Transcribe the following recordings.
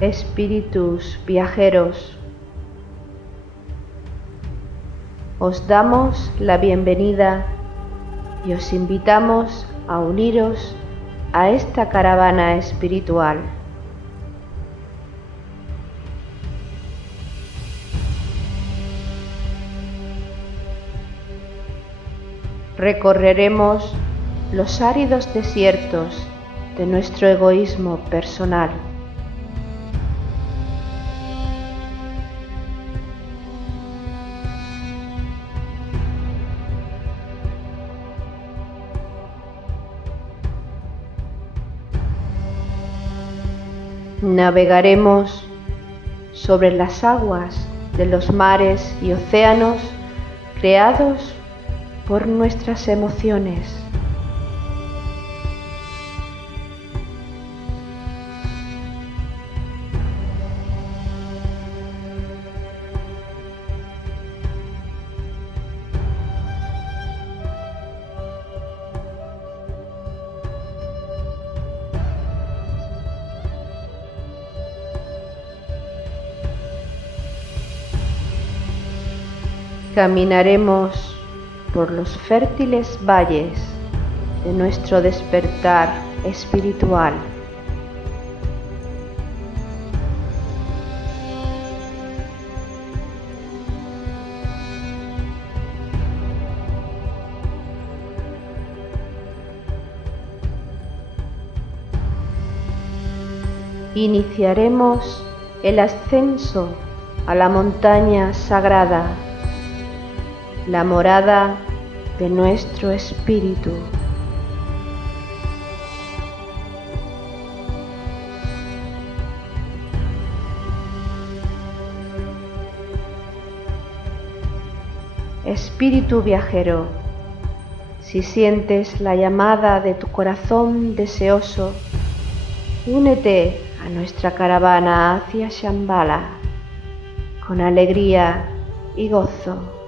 espíritus viajeros, os damos la bienvenida y os invitamos a uniros a esta caravana espiritual. Recorreremos los áridos desiertos de nuestro egoísmo personal. Navegaremos sobre las aguas de los mares y océanos creados por nuestras emociones. Caminaremos por los fértiles valles de nuestro despertar espiritual. Iniciaremos el ascenso a la montaña sagrada, la morada de nuestro espíritu. Espíritu viajero, si sientes la llamada de tu corazón deseoso, únete a nuestra caravana hacia Shambhala con alegría y gozo.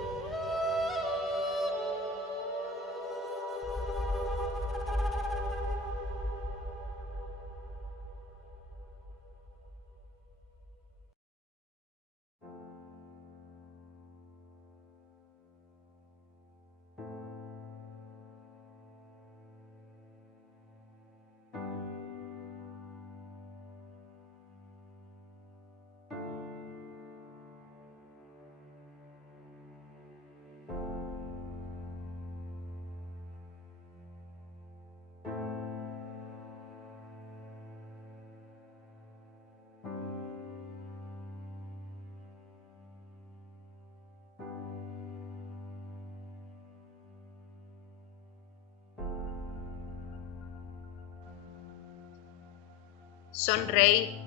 Sonreíd.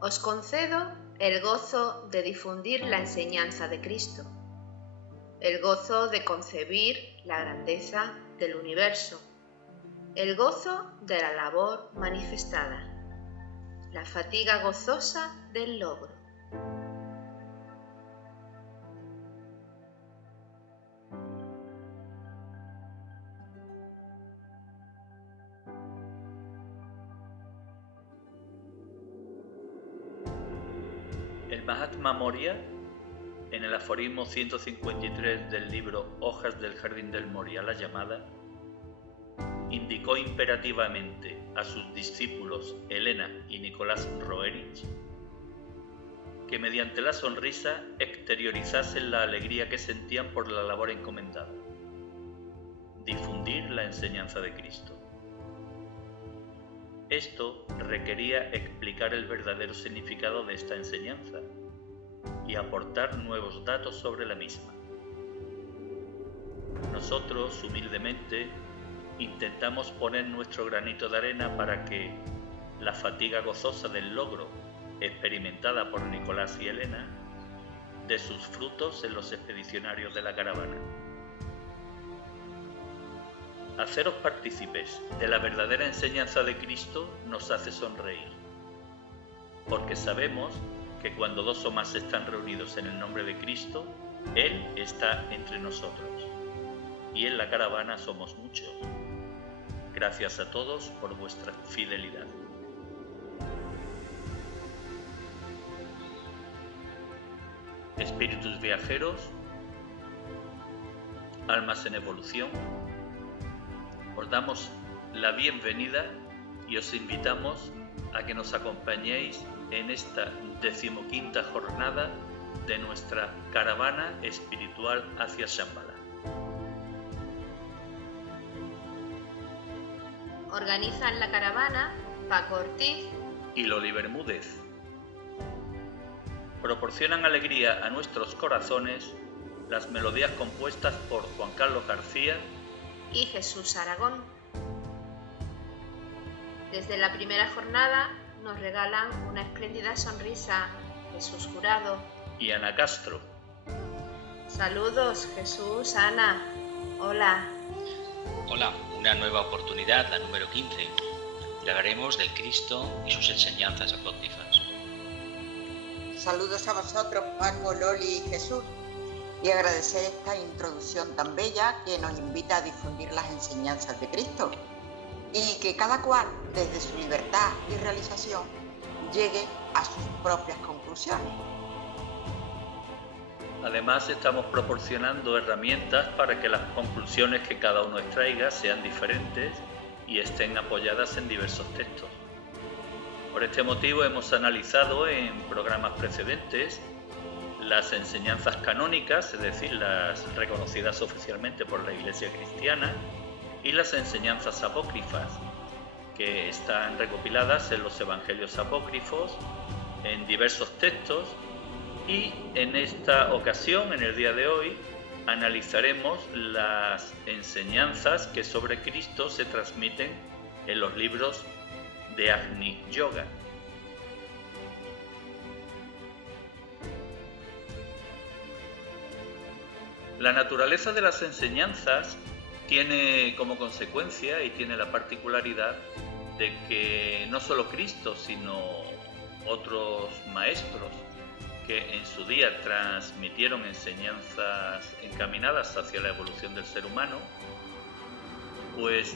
Os concedo el gozo de difundir la enseñanza de Cristo, el gozo de concebir la grandeza del universo, el gozo de la labor manifestada, la fatiga gozosa del logro. El Mahatma Moria, en el aforismo 153 del libro Hojas del Jardín del Moria, la llamada, indicó imperativamente a sus discípulos Elena y Nicolás Roerich que mediante la sonrisa exteriorizasen la alegría que sentían por la labor encomendada, difundir la enseñanza de Cristo. Esto requería explicar el verdadero significado de esta enseñanza y aportar nuevos datos sobre la misma. Nosotros, humildemente, intentamos poner nuestro granito de arena para que la fatiga gozosa del logro, experimentada por Nicolás y Elena, dé sus frutos en los expedicionarios de la caravana. Haceros partícipes de la verdadera enseñanza de Cristo nos hace sonreír, porque sabemos que cuando dos o más están reunidos en el nombre de Cristo, Él está entre nosotros, y en la caravana somos muchos. Gracias a todos por vuestra fidelidad. espíritus viajeros, almas en evolución, os damos la bienvenida y os invitamos a que nos acompañéis en esta 15ª jornada de nuestra caravana espiritual hacia Shambhala. Organizan la caravana Paco Ortiz y Loli Bermúdez. Proporcionan alegría a nuestros corazones las melodías compuestas por Juan Carlos García y Jesús Aragón. Desde la primera jornada nos regalan una espléndida sonrisa Jesús Jurado y Ana Castro. Saludos Jesús, Ana. Hola. Hola, una nueva oportunidad, la número 15. Y hablaremos del Cristo y sus enseñanzas apócrifas. Saludos a vosotros, Paco, Loli y Jesús, y agradecer esta introducción tan bella que nos invita a difundir las enseñanzas de Cristo y que cada cual, desde su libertad y realización, llegue a sus propias conclusiones. Además, estamos proporcionando herramientas para que las conclusiones que cada uno extraiga sean diferentes y estén apoyadas en diversos textos. Por este motivo hemos analizado en programas precedentes las enseñanzas canónicas, es decir, las reconocidas oficialmente por la Iglesia cristiana, y las enseñanzas apócrifas, que están recopiladas en los Evangelios apócrifos, en diversos textos, y en esta ocasión, en el día de hoy, analizaremos las enseñanzas que sobre Cristo se transmiten en los libros de Agni Yoga. La naturaleza de las enseñanzas tiene como consecuencia y tiene la particularidad de que no solo Cristo, sino otros maestros que en su día transmitieron enseñanzas encaminadas hacia la evolución del ser humano, pues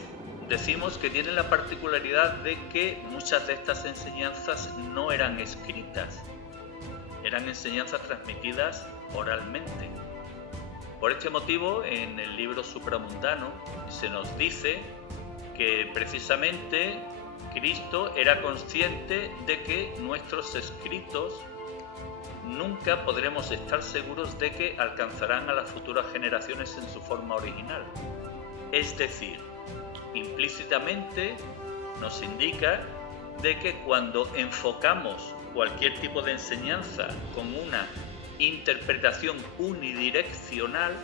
decimos que tienen la particularidad de que muchas de estas enseñanzas no eran escritas, eran enseñanzas transmitidas oralmente. Por este motivo, en el libro supramundano se nos dice que precisamente Cristo era consciente de que nuestros escritos nunca podremos estar seguros de que alcanzarán a las futuras generaciones en su forma original. Es decir, implícitamente nos indica de que cuando enfocamos cualquier tipo de enseñanza con una interpretación unidireccional,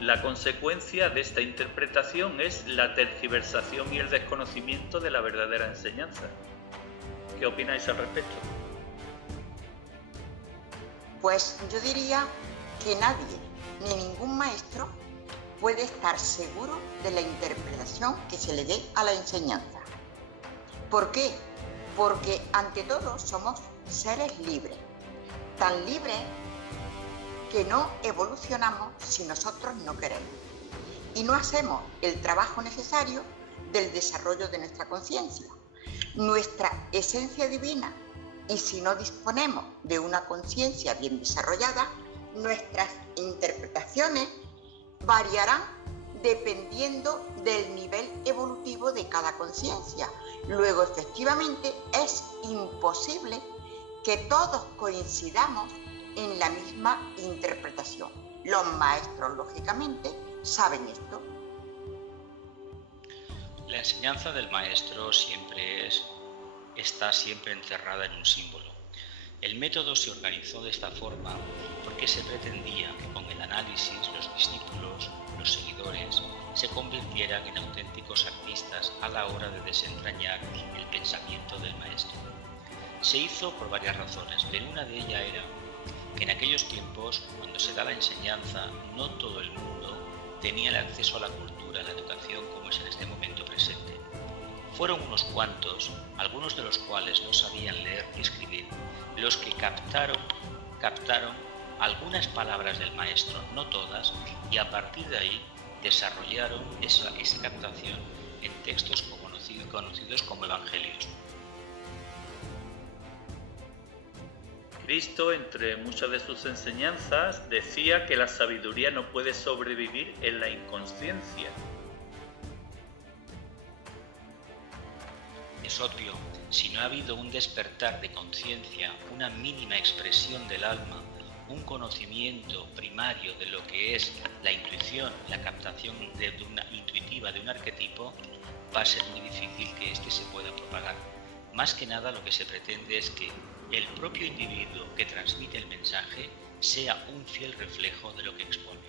la consecuencia de esta interpretación es la tergiversación y el desconocimiento de la verdadera enseñanza. ¿Qué opináis al respecto? Pues yo diría que nadie, ni ningún maestro, puede estar seguro de la interpretación que se le dé a la enseñanza. ¿Por qué? Porque ante todo somos seres libres, tan libres que no evolucionamos si nosotros no queremos y no hacemos el trabajo necesario del desarrollo de nuestra conciencia, nuestra esencia divina, y si no disponemos de una conciencia bien desarrollada, nuestras interpretaciones variarán dependiendo del nivel evolutivo de cada conciencia. Luego, efectivamente, es imposible que todos coincidamos en la misma interpretación. Los maestros, lógicamente, saben esto. La enseñanza del maestro está siempre encerrada en un símbolo. El método se organizó de esta forma porque se pretendía que con el análisis los discípulos, los seguidores, se convirtieran en auténticos artistas a la hora de desentrañar el pensamiento del maestro. Se hizo por varias razones, pero una de ellas era que en aquellos tiempos, cuando se da la enseñanza, no todo el mundo tenía el acceso a la cultura, a la educación como es en este momento presente. Fueron unos cuantos, algunos de los cuales no sabían leer ni escribir, los que captaron algunas palabras del maestro, no todas, y a partir de ahí desarrollaron esa captación en textos conocidos como evangelios. Cristo, entre muchas de sus enseñanzas, decía que la sabiduría no puede sobrevivir en la inconsciencia. Es obvio, si no ha habido un despertar de conciencia, una mínima expresión del alma, un conocimiento primario de lo que es la intuición, la captación intuitiva de un arquetipo, va a ser muy difícil que éste se pueda propagar. Más que nada lo que se pretende es que el propio individuo que transmite el mensaje sea un fiel reflejo de lo que expone.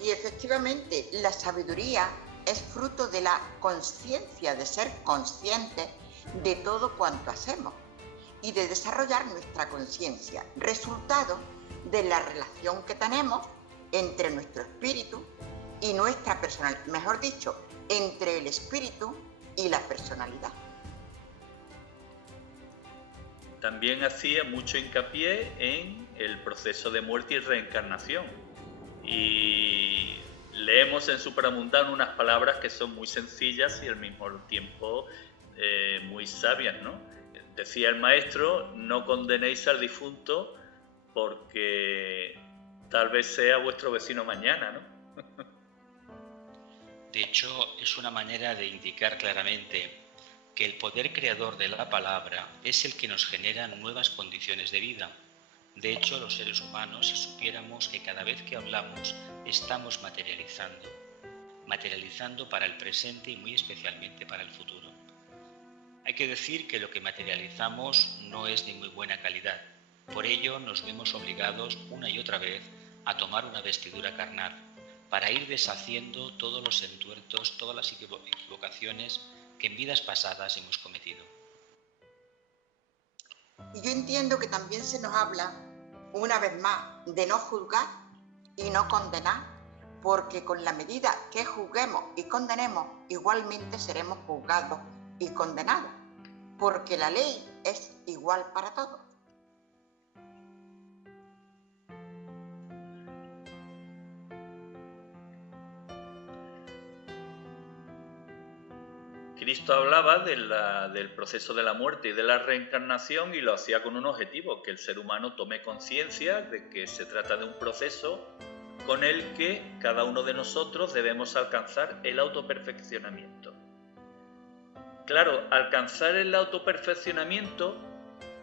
Y efectivamente, la sabiduría es fruto de la conciencia, de ser conscientes de todo cuanto hacemos y de desarrollar nuestra conciencia, resultado de la relación que tenemos entre nuestro espíritu y nuestra personalidad, mejor dicho, entre el espíritu y la personalidad. También hacía mucho hincapié en el proceso de muerte y reencarnación. Y leemos en Supramundano unas palabras que son muy sencillas y al mismo tiempo muy sabias, ¿no? Decía el maestro: no condenéis al difunto porque tal vez sea vuestro vecino mañana, ¿no? De hecho, es una manera de indicar claramente que el poder creador de la palabra es el que nos genera nuevas condiciones de vida. De hecho, los seres humanos, si supiéramos que cada vez que hablamos estamos materializando para el presente y muy especialmente para el futuro. Hay que decir que lo que materializamos no es de muy buena calidad. Por ello nos vemos obligados una y otra vez a tomar una vestidura carnal, para ir deshaciendo todos los entuertos, todas las equivocaciones que en vidas pasadas hemos cometido. Y yo entiendo que también se nos habla, una vez más, de no juzgar y no condenar, porque con la medida que juzguemos y condenemos, igualmente seremos juzgados y condenados, porque la ley es igual para todos. Cristo hablaba del proceso de la muerte y de la reencarnación y lo hacía con un objetivo: que el ser humano tome conciencia de que se trata de un proceso con el que cada uno de nosotros debemos alcanzar el autoperfeccionamiento. Claro, alcanzar el autoperfeccionamiento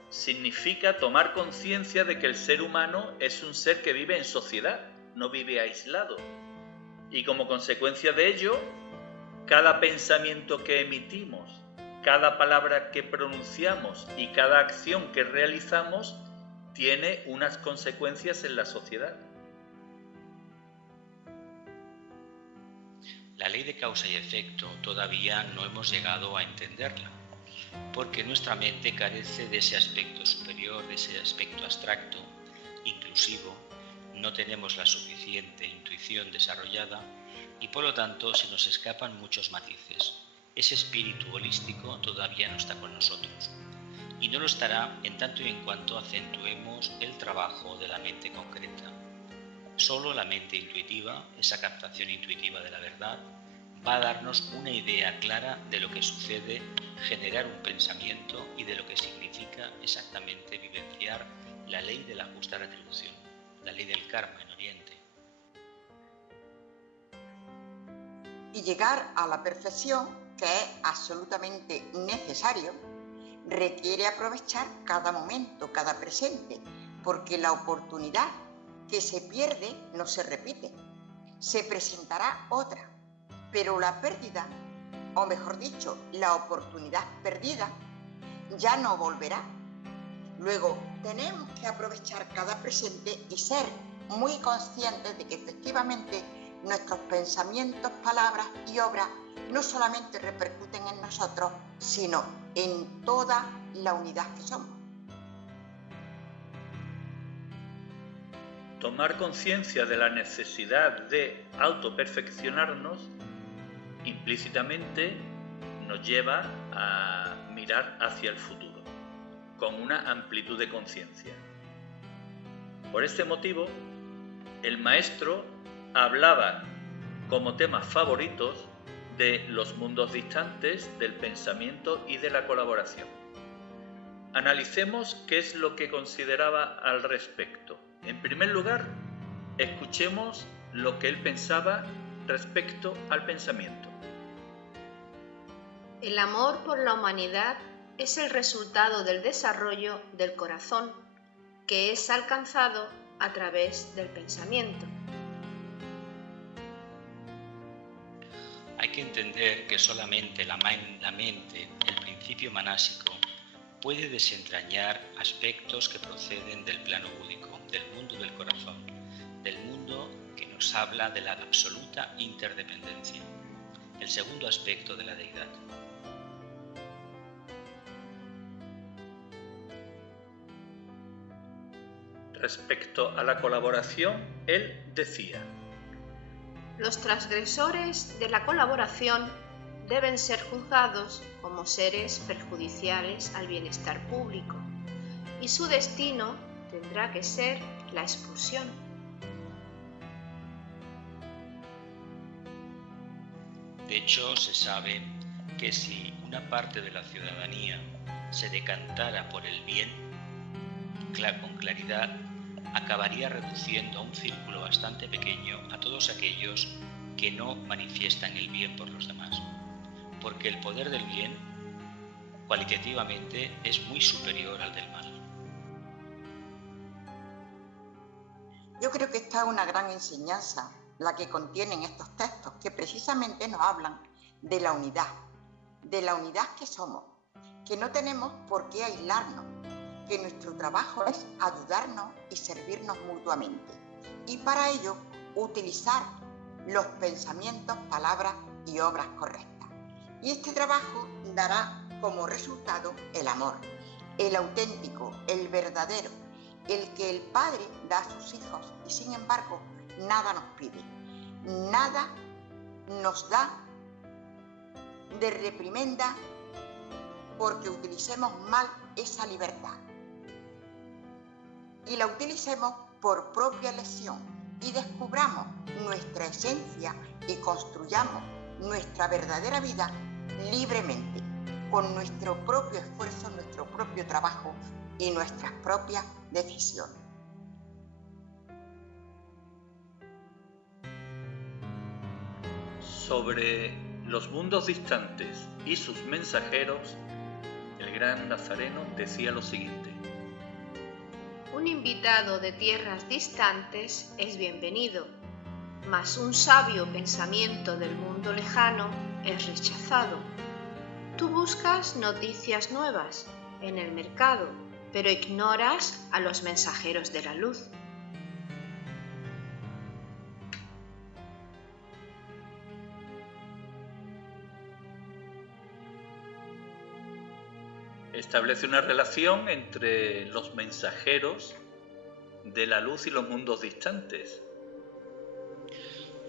significa tomar conciencia de que el ser humano es un ser que vive en sociedad, no vive aislado. Y como consecuencia de ello, cada pensamiento que emitimos, cada palabra que pronunciamos y cada acción que realizamos tiene unas consecuencias en la sociedad. La ley de causa y efecto todavía no hemos llegado a entenderla, porque nuestra mente carece de ese aspecto superior, de ese aspecto abstracto, inclusivo, no tenemos la suficiente intuición desarrollada y por lo tanto se nos escapan muchos matices. Ese espíritu holístico todavía no está con nosotros y no lo estará en tanto y en cuanto acentuemos el trabajo de la mente concreta. Solo la mente intuitiva, esa captación intuitiva de la verdad, va a darnos una idea clara de lo que sucede, generar un pensamiento y de lo que significa exactamente vivenciar la ley de la justa retribución, la ley del karma en Oriente. Y llegar a la perfección, que es absolutamente necesario, requiere aprovechar cada momento, cada presente, porque la oportunidad que se pierde no se repite, se presentará otra, pero la pérdida, o mejor dicho, la oportunidad perdida, ya no volverá. Luego, tenemos que aprovechar cada presente y ser muy conscientes de que efectivamente nuestros pensamientos, palabras y obras no solamente repercuten en nosotros, sino en toda la unidad que somos. Tomar conciencia de la necesidad de autoperfeccionarnos implícitamente nos lleva a mirar hacia el futuro, con una amplitud de conciencia. Por este motivo, el maestro hablaba como temas favoritos de los mundos distantes, del pensamiento y de la colaboración. Analicemos qué es lo que consideraba al respecto. En primer lugar, escuchemos lo que él pensaba respecto al pensamiento. El amor por la humanidad es el resultado del desarrollo del corazón, que es alcanzado a través del pensamiento. Hay que entender que solamente la mente, el principio manásico, puede desentrañar aspectos que proceden del plano búdico, del mundo del corazón, del mundo que nos habla de la absoluta interdependencia, el segundo aspecto de la deidad. Respecto a la colaboración, él decía: Los transgresores de la colaboración deben ser juzgados como seres perjudiciales al bienestar público, y su destino tendrá que ser la expulsión. De hecho, se sabe que si una parte de la ciudadanía se decantara por el bien, con claridad, acabaría reduciendo a un círculo bastante pequeño a todos aquellos que no manifiestan el bien por los demás, porque el poder del bien cualitativamente es muy superior al del mal. Yo creo que esta es una gran enseñanza, la que contienen estos textos, que precisamente nos hablan de la unidad que somos, que no tenemos por qué aislarnos, que nuestro trabajo es ayudarnos y servirnos mutuamente, y para ello utilizar los pensamientos, palabras y obras correctas. Y este trabajo dará como resultado el amor, el auténtico, el verdadero, el que el Padre da a sus hijos y sin embargo nada nos pide, nada nos da de reprimenda porque utilicemos mal esa libertad y la utilicemos por propia elección y descubramos nuestra esencia y construyamos nuestra verdadera vida libremente, con nuestro propio esfuerzo, nuestro propio trabajo y nuestras propias decisiones. Sobre los mundos distantes y sus mensajeros, el gran Nazareno decía lo siguiente: Un invitado de tierras distantes es bienvenido, mas un sabio pensamiento del mundo lejano es rechazado. Tú buscas noticias nuevas en el mercado, pero ignoras a los mensajeros de la luz. Establece una relación entre los mensajeros de la luz y los mundos distantes.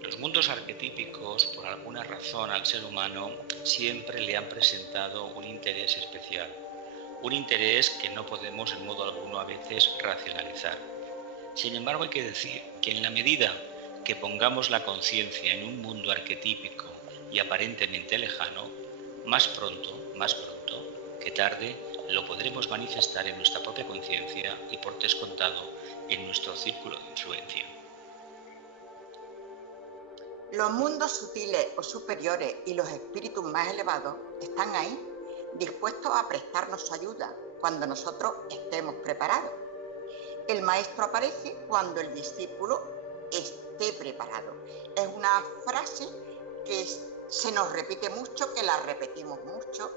Los mundos arquetípicos, por alguna razón al ser humano, siempre le han presentado un interés especial, un interés que no podemos en modo alguno a veces racionalizar. Sin embargo, hay que decir que en la medida que pongamos la conciencia en un mundo arquetípico y aparentemente lejano, más pronto que tarde lo podremos manifestar en nuestra propia conciencia y por descontado en nuestro círculo de influencia. Los mundos sutiles o superiores y los espíritus más elevados están ahí, dispuestos a prestarnos su ayuda cuando nosotros estemos preparados. El maestro aparece cuando el discípulo esté preparado. Es una frase que se nos repite mucho, que la repetimos mucho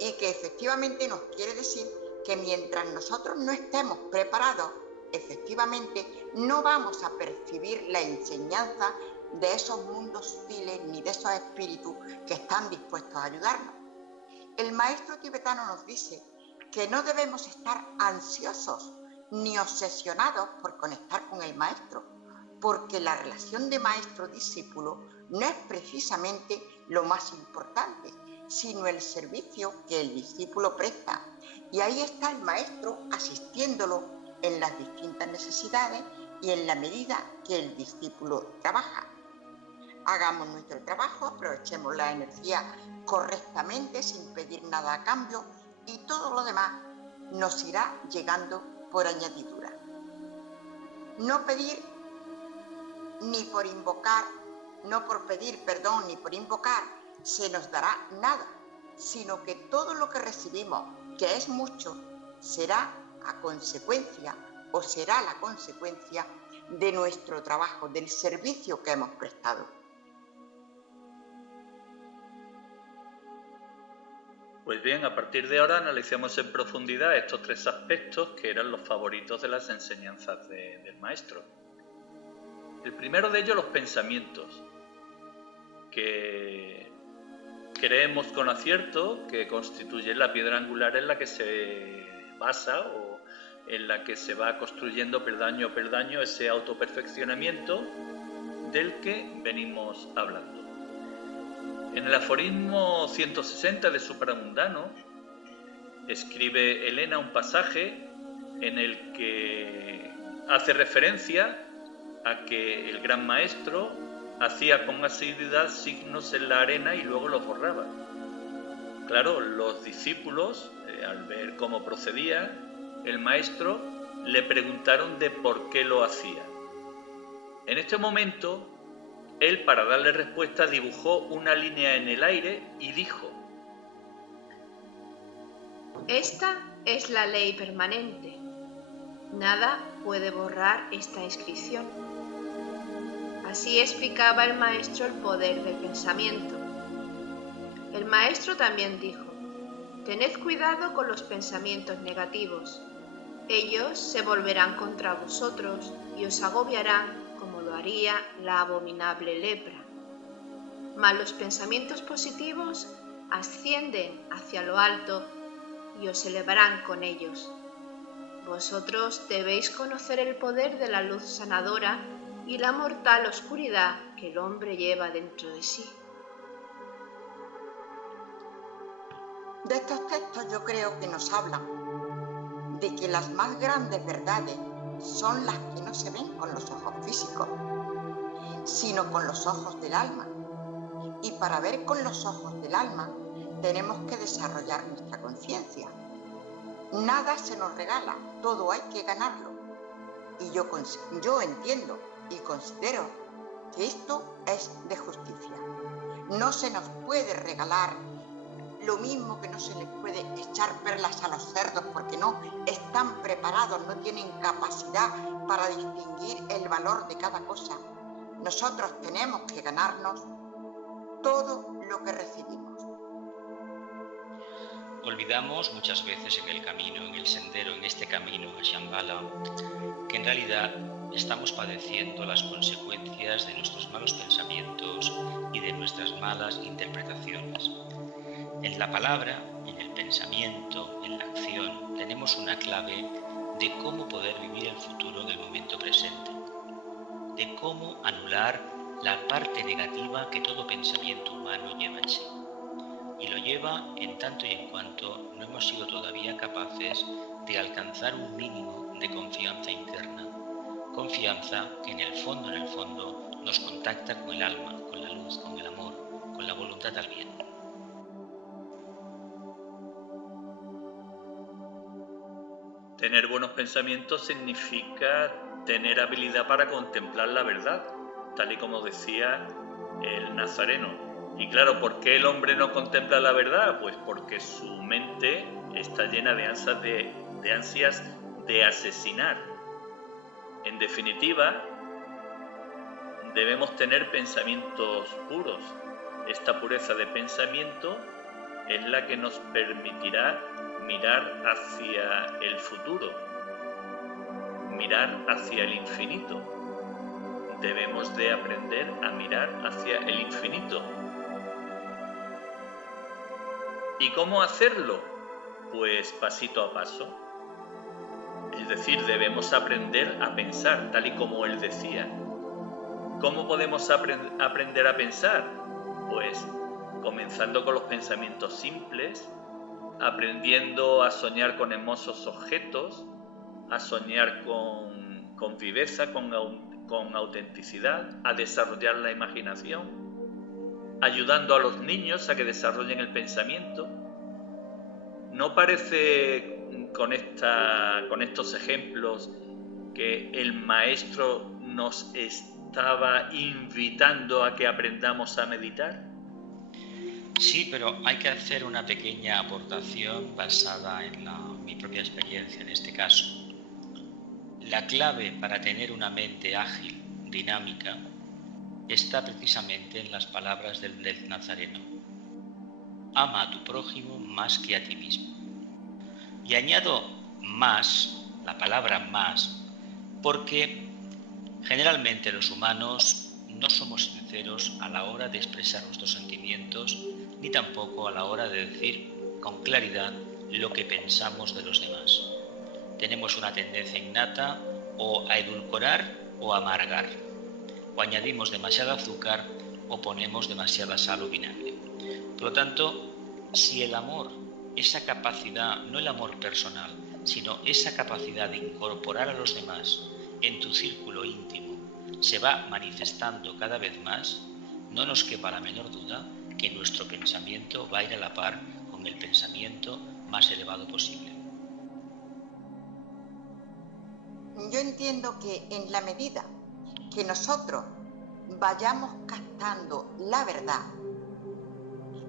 y que efectivamente nos quiere decir que mientras nosotros no estemos preparados, efectivamente no vamos a percibir la enseñanza de esos mundos sutiles ni de esos espíritus que están dispuestos a ayudarnos. El maestro tibetano nos dice que no debemos estar ansiosos ni obsesionados por conectar con el maestro, porque la relación de maestro-discípulo no es precisamente lo más importante, sino el servicio que el discípulo presta. Y ahí está el maestro asistiéndolo en las distintas necesidades y en la medida que el discípulo trabaja. Hagamos nuestro trabajo, aprovechemos la energía correctamente sin pedir nada a cambio y todo lo demás nos irá llegando por añadidura. No pedir ni por invocar, no por pedir perdón ni por invocar, se nos dará nada, sino que todo lo que recibimos, que es mucho, será a consecuencia o será la consecuencia de nuestro trabajo, del servicio que hemos prestado. Pues bien, a partir de ahora analicemos en profundidad estos tres aspectos que eran los favoritos de las enseñanzas del maestro. El primero de ellos, los pensamientos, que creemos con acierto que constituyen la piedra angular en la que se basa o en la que se va construyendo peldaño a peldaño ese autoperfeccionamiento del que venimos hablando. En el aforismo 160 de Supramundano escribe Elena un pasaje en el que hace referencia a que el gran maestro hacía con asiduidad signos en la arena y luego los borraba. Claro, los discípulos, al ver cómo procedía el maestro, le preguntaron de por qué lo hacía. En este momento, él, para darle respuesta, dibujó una línea en el aire y dijo: Esta es la ley permanente. Nada puede borrar esta inscripción. Así explicaba el maestro el poder del pensamiento. El maestro también dijo: tened cuidado con los pensamientos negativos. Ellos se volverán contra vosotros y os agobiarán como lo haría la abominable lepra. Mas los pensamientos positivos ascienden hacia lo alto y os elevarán con ellos. Vosotros debéis conocer el poder de la luz sanadora y la mortal oscuridad que el hombre lleva dentro de sí. De estos textos yo creo que nos hablan de que las más grandes verdades son las que no se ven con los ojos físicos, sino con los ojos del alma. Y para ver con los ojos del alma tenemos que desarrollar nuestra conciencia. Nada se nos regala, todo hay que ganarlo. Y yo entiendo y considero que esto es de justicia. No se nos puede regalar lo mismo que no se les puede echar perlas a los cerdos porque no están preparados, no tienen capacidad para distinguir el valor de cada cosa. Nosotros tenemos que ganarnos todo lo que recibimos. Olvidamos muchas veces en el camino, en el sendero, en este camino a Shambhala, que en realidad estamos padeciendo las consecuencias de nuestros malos pensamientos y de nuestras malas interpretaciones. En la palabra, en el pensamiento, en la acción, tenemos una clave de cómo poder vivir el futuro en el momento presente, de cómo anular la parte negativa que todo pensamiento humano lleva en sí. Y lo lleva en tanto y en cuanto no hemos sido todavía capaces de alcanzar un mínimo de confianza interna, confianza que en el fondo nos contacta con el alma, con la luz, con el amor, con la voluntad al bien. Tener buenos pensamientos significa tener habilidad para contemplar la verdad, tal y como decía el Nazareno. Y claro, ¿por qué el hombre no contempla la verdad? Pues porque su mente está llena de ansias de asesinar. En definitiva, debemos tener pensamientos puros. Esta pureza de pensamiento es la que nos permitirá mirar hacia el futuro, mirar hacia el infinito. Debemos de aprender a mirar hacia el infinito. ¿Y cómo hacerlo? Pues pasito a paso. Es decir, debemos aprender a pensar, tal y como él decía. ¿Cómo podemos aprender a pensar? Pues comenzando con los pensamientos simples, aprendiendo a soñar con hermosos objetos, a soñar con viveza, con autenticidad, a desarrollar la imaginación, ayudando a los niños a que desarrollen el pensamiento. No parece con estos ejemplos que el maestro nos estaba invitando a que aprendamos a meditar? Sí, pero hay que hacer una pequeña aportación basada en mi propia experiencia en este caso. La clave para tener una mente ágil, dinámica, está precisamente en las palabras del Nazareno. Ama a tu prójimo más que a ti mismo. Y añado más, la palabra más, porque generalmente los humanos no somos sinceros a la hora de expresar nuestros sentimientos, ni tampoco a la hora de decir con claridad lo que pensamos de los demás. Tenemos una tendencia innata o a edulcorar o a amargar, o añadimos demasiado azúcar o ponemos demasiada sal o vinagre. Por lo tanto, si el amor, esa capacidad, no el amor personal, sino esa capacidad de incorporar a los demás en tu círculo íntimo, se va manifestando cada vez más, no nos quepa la menor duda que nuestro pensamiento va a ir a la par con el pensamiento más elevado posible. Yo entiendo que en la medida que nosotros vayamos captando la verdad,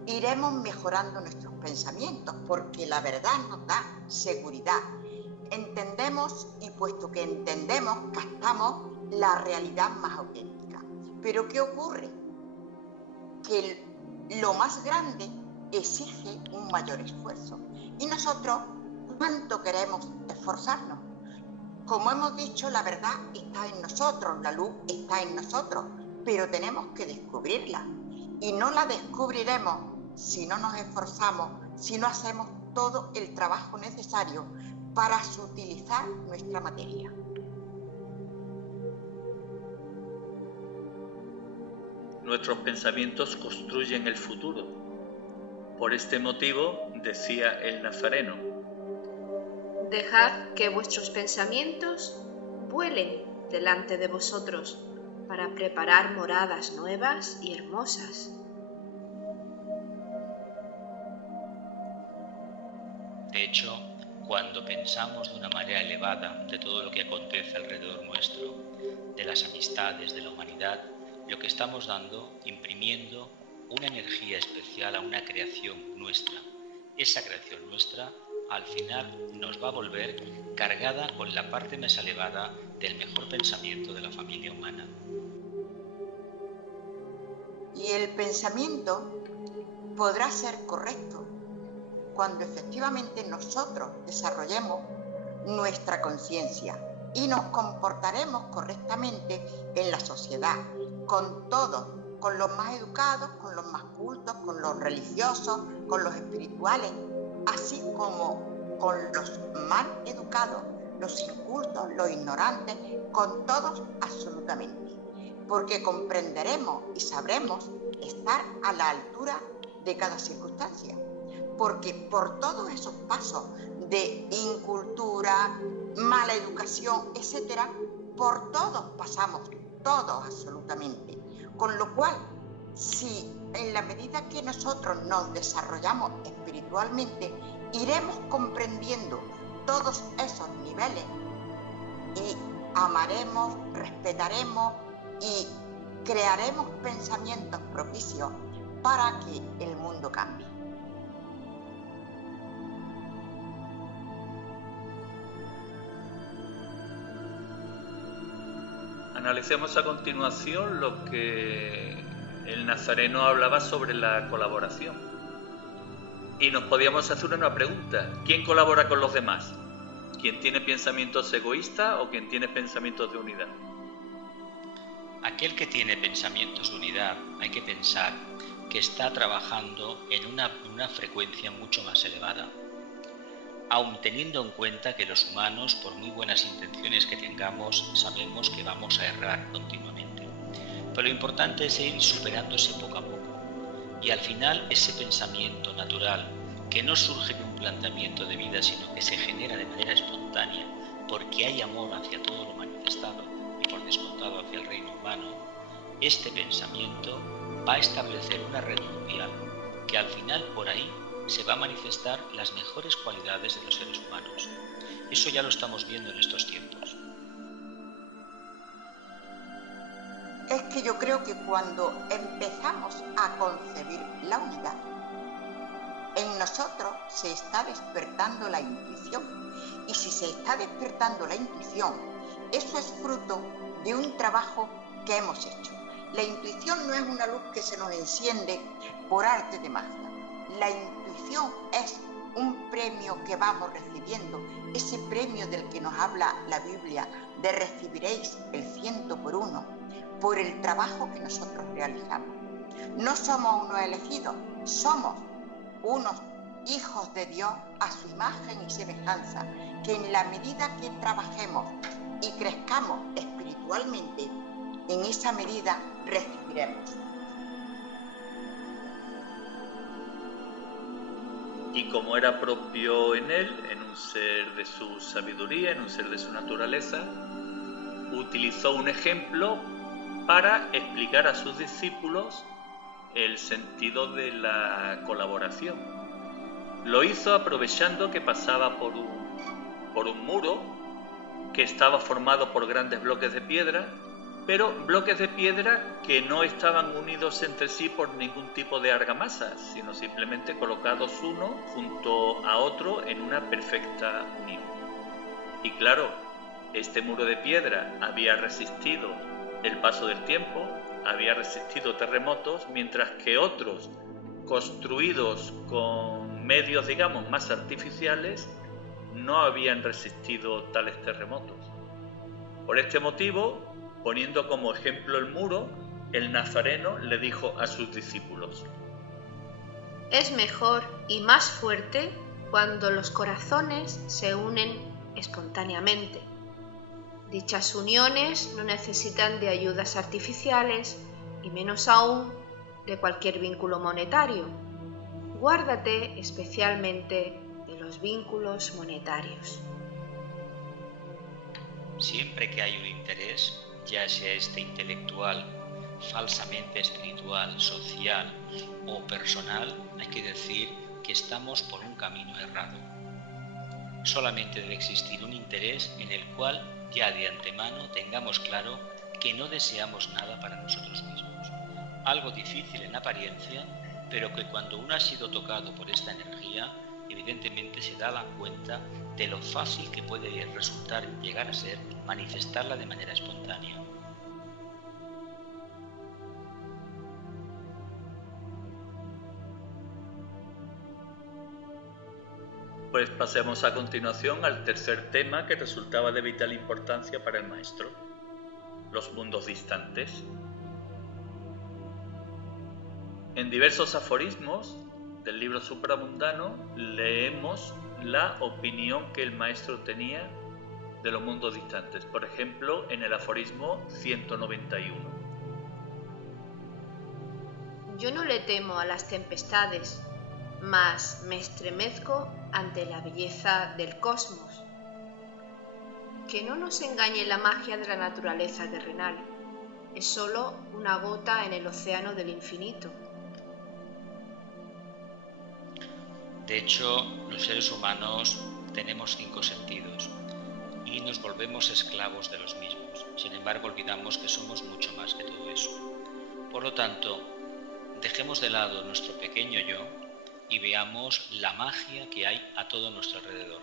iremos mejorando nuestros pensamientos, porque la verdad nos da seguridad. Entendemos, y puesto que entendemos, captamos la realidad más auténtica. Pero ¿qué ocurre? Que lo más grande exige un mayor esfuerzo. Y nosotros, ¿cuánto queremos esforzarnos? Como hemos dicho, la verdad está en nosotros, la luz está en nosotros, pero tenemos que descubrirla. Y no la descubriremos si no nos esforzamos, si no hacemos todo el trabajo necesario para sutilizar nuestra materia. Nuestros pensamientos construyen el futuro. Por este motivo, decía el Nazareno: dejad que vuestros pensamientos vuelen delante de vosotros para preparar moradas nuevas y hermosas. De hecho, cuando pensamos de una manera elevada de todo lo que acontece alrededor nuestro, de las amistades, de la humanidad, lo que estamos dando, imprimiendo una energía especial a una creación nuestra. Esa creación nuestra, al final, nos va a volver cargada con la parte más elevada del mejor pensamiento de la familia humana. Y el pensamiento podrá ser correcto cuando efectivamente nosotros desarrollemos nuestra conciencia y nos comportaremos correctamente en la sociedad, con todos, con los más educados, con los más cultos, con los religiosos, con los espirituales, así como con los mal educados, los incultos, los ignorantes, con todos absolutamente, porque comprenderemos y sabremos estar a la altura de cada circunstancia, porque por todos esos pasos de incultura, mala educación, etcétera, por todos pasamos, todos absolutamente. Con lo cual, si en la medida que nosotros nos desarrollamos espiritualmente, iremos comprendiendo todos esos niveles y amaremos, respetaremos y crearemos pensamientos propicios para que el mundo cambie. Analicemos a continuación lo que el Nazareno hablaba sobre la colaboración. Y nos podíamos hacer una pregunta: ¿quién colabora con los demás? ¿Quién tiene pensamientos egoístas o quién tiene pensamientos de unidad? Aquel que tiene pensamientos de unidad, hay que pensar que está trabajando en una frecuencia mucho más elevada, aun teniendo en cuenta que los humanos, por muy buenas intenciones que tengamos, sabemos que vamos a errar continuamente. Pero lo importante es ir superándose poco a poco. Y al final ese pensamiento natural, que no surge de un planteamiento de vida, sino que se genera de manera espontánea, porque hay amor hacia todo lo manifestado y por descontado hacia el reino humano, este pensamiento va a establecer una red mundial que al final por ahí se va a manifestar las mejores cualidades de los seres humanos. Eso ya lo estamos viendo en estos tiempos. Es que yo creo que cuando empezamos a concebir la unidad, en nosotros se está despertando la intuición. Y si se está despertando la intuición, eso es fruto de un trabajo que hemos hecho. La intuición no es una luz que se nos enciende por arte de magia. La intuición es un premio que vamos recibiendo, ese premio del que nos habla la Biblia, de recibiréis el 100 por el trabajo que nosotros realizamos. No somos unos elegidos, somos unos hijos de Dios a su imagen y semejanza, que en la medida que trabajemos y crezcamos espiritualmente, en esa medida recibiremos. Y como era propio en él, en un ser de su sabiduría, en un ser de su naturaleza, utilizó un ejemplo para explicar a sus discípulos el sentido de la colaboración. Lo hizo aprovechando que pasaba por un muro que estaba formado por grandes bloques de piedra, pero bloques de piedra que no estaban unidos entre sí por ningún tipo de argamasa, sino simplemente colocados uno junto a otro en una perfecta unión. Y claro, este muro de piedra había resistido el paso del tiempo, había resistido terremotos, mientras que otros, construidos con medios, digamos, más artificiales, no habían resistido tales terremotos. Por este motivo, poniendo como ejemplo el muro, el Nazareno le dijo a sus discípulos: Es mejor y más fuerte cuando los corazones se unen espontáneamente. Dichas uniones no necesitan de ayudas artificiales y menos aún de cualquier vínculo monetario. Guárdate especialmente de los vínculos monetarios. Siempre que hay un interés, ya sea este intelectual, falsamente espiritual, social o personal, hay que decir que estamos por un camino errado. Solamente debe existir un interés en el cual ya de antemano tengamos claro que no deseamos nada para nosotros mismos. Algo difícil en apariencia, pero que cuando uno ha sido tocado por esta energía, evidentemente se da la cuenta de lo fácil que puede resultar llegar a ser manifestarla de manera espontánea. Pues pasemos a continuación al tercer tema que resultaba de vital importancia para el maestro: los mundos distantes. En diversos aforismos del libro supramundano leemos la opinión que el maestro tenía de los mundos distantes. Por ejemplo, en el aforismo 191. Yo no le temo a las tempestades, mas me estremezco ante la belleza del cosmos. Que no nos engañe la magia de la naturaleza terrenal, es solo una gota en el océano del infinito. De hecho, los seres humanos tenemos 5 sentidos y nos volvemos esclavos de los mismos. Sin embargo, olvidamos que somos mucho más que todo eso. Por lo tanto, dejemos de lado nuestro pequeño yo y veamos la magia que hay a todo nuestro alrededor.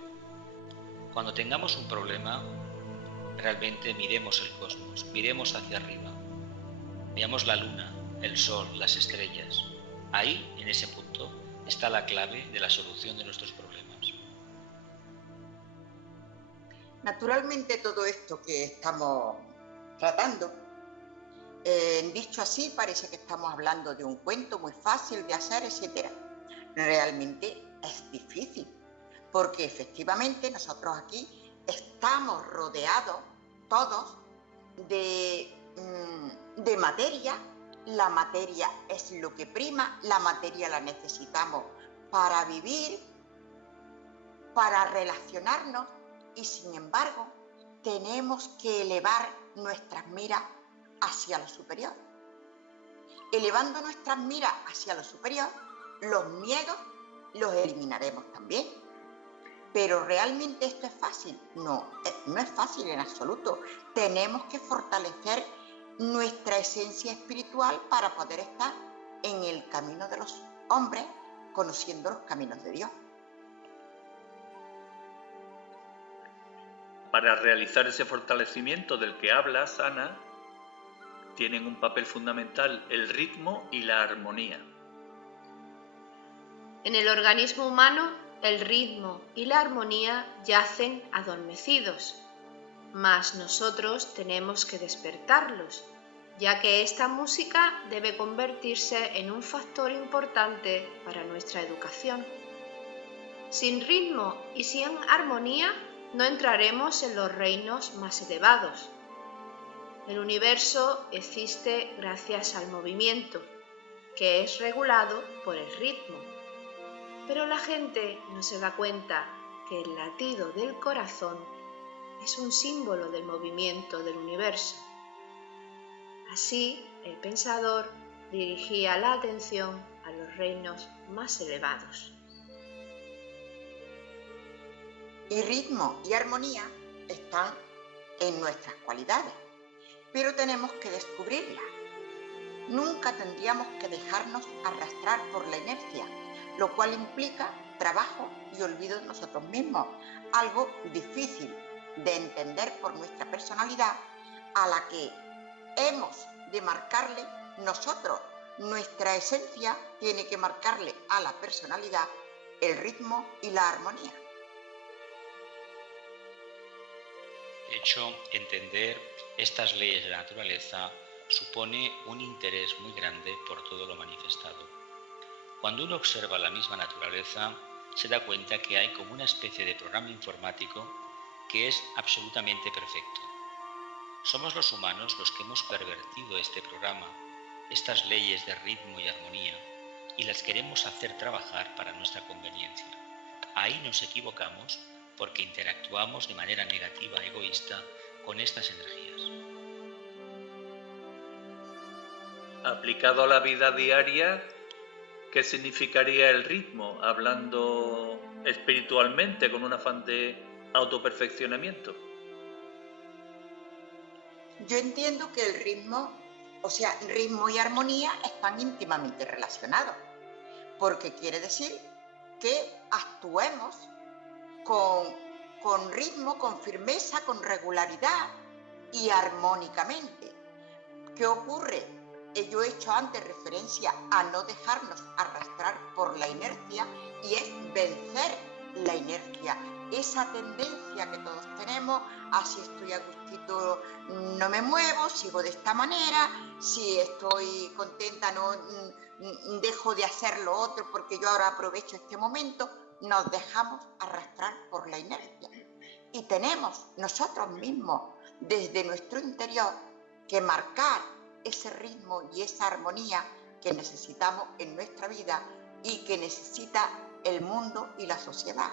Cuando tengamos un problema, realmente miremos el cosmos, miremos hacia arriba, veamos la luna, el sol, las estrellas. Ahí, en ese punto, está la clave de la solución de nuestros problemas. Naturalmente todo esto que estamos tratando, dicho así, parece que estamos hablando de un cuento muy fácil de hacer, etc. Realmente es difícil, porque efectivamente nosotros aquí estamos rodeados todos de materia. La materia es lo que prima, la materia la necesitamos para vivir, para relacionarnos, y sin embargo tenemos que elevar nuestras miras hacia lo superior. Elevando nuestras miras hacia lo superior, los miedos, los eliminaremos también. Pero ¿realmente esto es fácil? No, no es fácil en absoluto. Tenemos que fortalecer nuestra esencia espiritual para poder estar en el camino de los hombres, conociendo los caminos de Dios. Para realizar ese fortalecimiento del que hablas, Ana, tienen un papel fundamental el ritmo y la armonía. En el organismo humano, el ritmo y la armonía yacen adormecidos, mas nosotros tenemos que despertarlos, ya que esta música debe convertirse en un factor importante para nuestra educación. Sin ritmo y sin armonía, no entraremos en los reinos más elevados. El universo existe gracias al movimiento, que es regulado por el ritmo. Pero la gente no se da cuenta que el latido del corazón es un símbolo del movimiento del universo. Así, el pensador dirigía la atención a los reinos más elevados. Y ritmo y armonía están en nuestras cualidades, pero tenemos que descubrirlas. Nunca tendríamos que dejarnos arrastrar por la inercia, lo cual implica trabajo y olvido de nosotros mismos, algo difícil de entender por nuestra personalidad, a la que hemos de marcarle nosotros. Nuestra esencia tiene que marcarle a la personalidad el ritmo y la armonía. De hecho, entender estas leyes de la naturaleza supone un interés muy grande por todo lo manifestado. Cuando uno observa la misma naturaleza, se da cuenta que hay como una especie de programa informático que es absolutamente perfecto. Somos los humanos los que hemos pervertido este programa, estas leyes de ritmo y armonía, y las queremos hacer trabajar para nuestra conveniencia. Ahí nos equivocamos porque interactuamos de manera negativa, egoísta, con estas energías. Aplicado a la vida diaria, ¿qué significaría el ritmo, hablando espiritualmente, con un afán de autoperfeccionamiento? Yo entiendo que el ritmo y armonía están íntimamente relacionados, porque quiere decir que actuemos con ritmo, con firmeza, con regularidad y armónicamente. ¿Qué ocurre? Yo he hecho antes referencia a no dejarnos arrastrar por la inercia, y es vencer la inercia, esa tendencia que todos tenemos a si estoy a gustito no me muevo, sigo de esta manera, si estoy contenta no dejo de hacer lo otro porque yo ahora aprovecho este momento. Nos dejamos arrastrar por la inercia y tenemos nosotros mismos desde nuestro interior que marcar ese ritmo y esa armonía que necesitamos en nuestra vida y que necesita el mundo y la sociedad.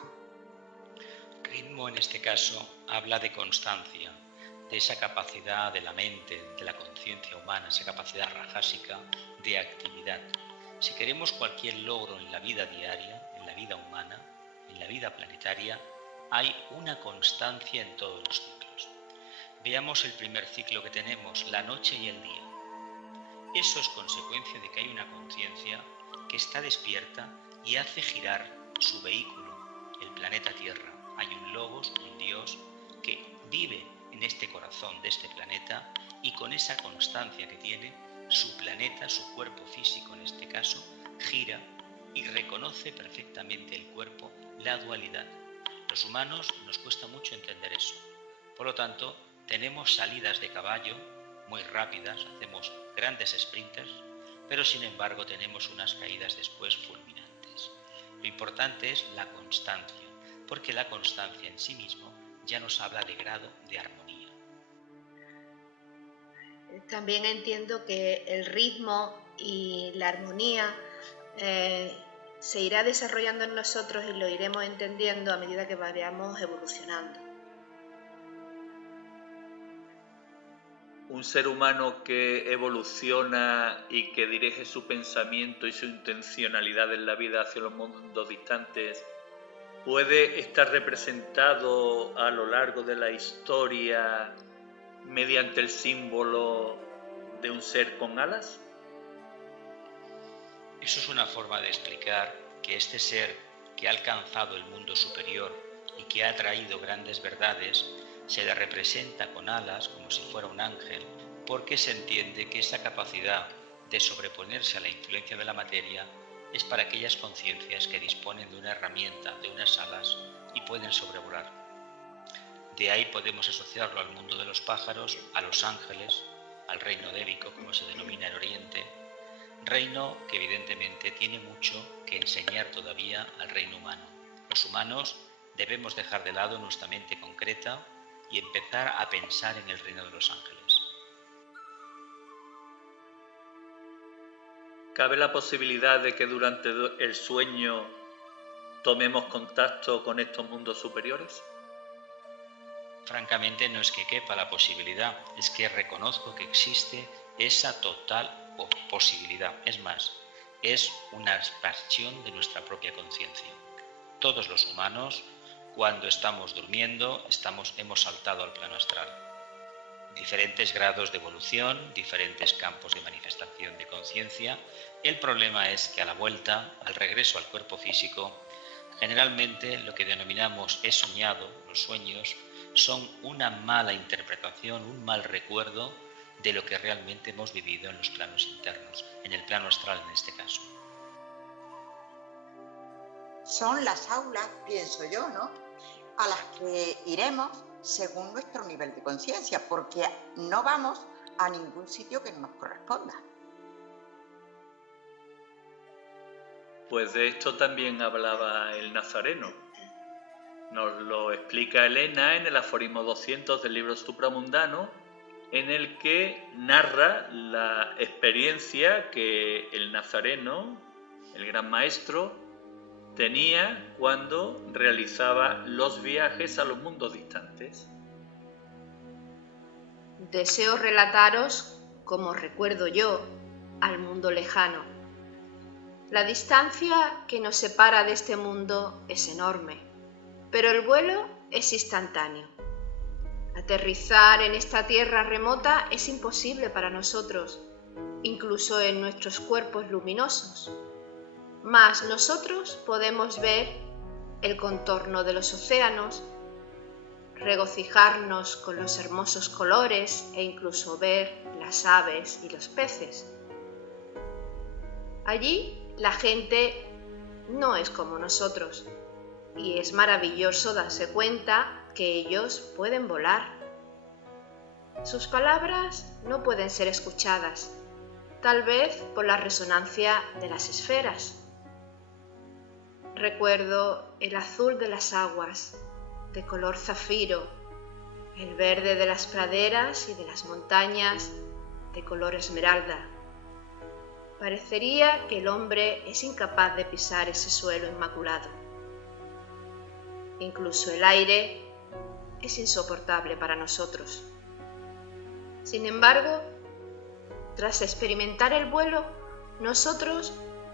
Ritmo en este caso habla de constancia, de esa capacidad de la mente, de la conciencia humana, esa capacidad rajásica de actividad. Si queremos cualquier logro en la vida diaria, en la vida humana, en la vida planetaria, hay una constancia en todos los ciclos. Veamos el primer ciclo que tenemos, la noche y el día. Eso es consecuencia de que hay una conciencia que está despierta y hace girar su vehículo, el planeta Tierra. Hay un Logos, un Dios, que vive en este corazón de este planeta y con esa constancia que tiene, su planeta, su cuerpo físico en este caso, gira y reconoce perfectamente el cuerpo, la dualidad. Los humanos nos cuesta mucho entender eso. Por lo tanto, tenemos salidas de caballo muy rápidas, hacemos grandes sprinters, pero sin embargo tenemos unas caídas después fulminantes. Lo importante es la constancia, porque la constancia en sí mismo ya nos habla de grado de armonía. También entiendo que el ritmo y la armonía se irá desarrollando en nosotros y lo iremos entendiendo a medida que vayamos evolucionando. un ser humano que evoluciona y que dirige su pensamiento y su intencionalidad en la vida hacia los mundos distantes puede estar representado a lo largo de la historia mediante el símbolo de un ser con alas? Eso es una forma de explicar que este ser que ha alcanzado el mundo superior y que ha traído grandes verdades se le representa con alas como si fuera un ángel, porque se entiende que esa capacidad de sobreponerse a la influencia de la materia es para aquellas conciencias que disponen de una herramienta, de unas alas y pueden sobrevolar. De ahí podemos asociarlo al mundo de los pájaros, a los ángeles, al reino débico, como se denomina en Oriente, reino que evidentemente tiene mucho que enseñar todavía al reino humano. Los humanos debemos dejar de lado nuestra mente concreta y empezar a pensar en el reino de los ángeles. ¿Cabe la posibilidad de que durante el sueño tomemos contacto con estos mundos superiores? Francamente no es que quepa la posibilidad, es que reconozco que existe esa total posibilidad. Es más, es una expansión de nuestra propia conciencia. Todos los humanos, cuando estamos durmiendo, hemos saltado al plano astral. Diferentes grados de evolución, diferentes campos de manifestación de conciencia. El problema es que a la vuelta, al regreso al cuerpo físico, generalmente lo que denominamos he soñado, los sueños, son una mala interpretación, un mal recuerdo de lo que realmente hemos vivido en los planos internos, en el plano astral en este caso. Son las aulas, pienso yo, ¿no?, a las que iremos según nuestro nivel de conciencia, porque no vamos a ningún sitio que nos corresponda. Pues de esto también hablaba el Nazareno. Nos lo explica Elena en el aforismo 200 del libro Supramundano, en el que narra la experiencia que el Nazareno, el gran maestro, tenía cuando realizaba los viajes a los mundos distantes. Deseo relataros cómo recuerdo yo al mundo lejano. La distancia que nos separa de este mundo es enorme, pero el vuelo es instantáneo. Aterrizar en esta tierra remota es imposible para nosotros, incluso en nuestros cuerpos luminosos. Mas nosotros podemos ver el contorno de los océanos, regocijarnos con los hermosos colores e incluso ver las aves y los peces. Allí la gente no es como nosotros y es maravilloso darse cuenta que ellos pueden volar. Sus palabras no pueden ser escuchadas, tal vez por la resonancia de las esferas. Recuerdo el azul de las aguas, de color zafiro, el verde de las praderas y de las montañas, de color esmeralda. Parecería que el hombre es incapaz de pisar ese suelo inmaculado. Incluso el aire es insoportable para nosotros. Sin embargo, tras experimentar el vuelo, nosotros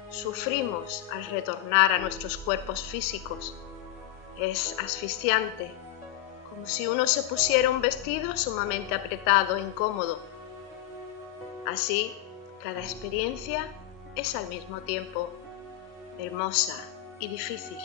sufrimos al retornar a nuestros cuerpos físicos. Es asfixiante, como si uno se pusiera un vestido sumamente apretado e incómodo. Así, cada experiencia es al mismo tiempo hermosa y difícil.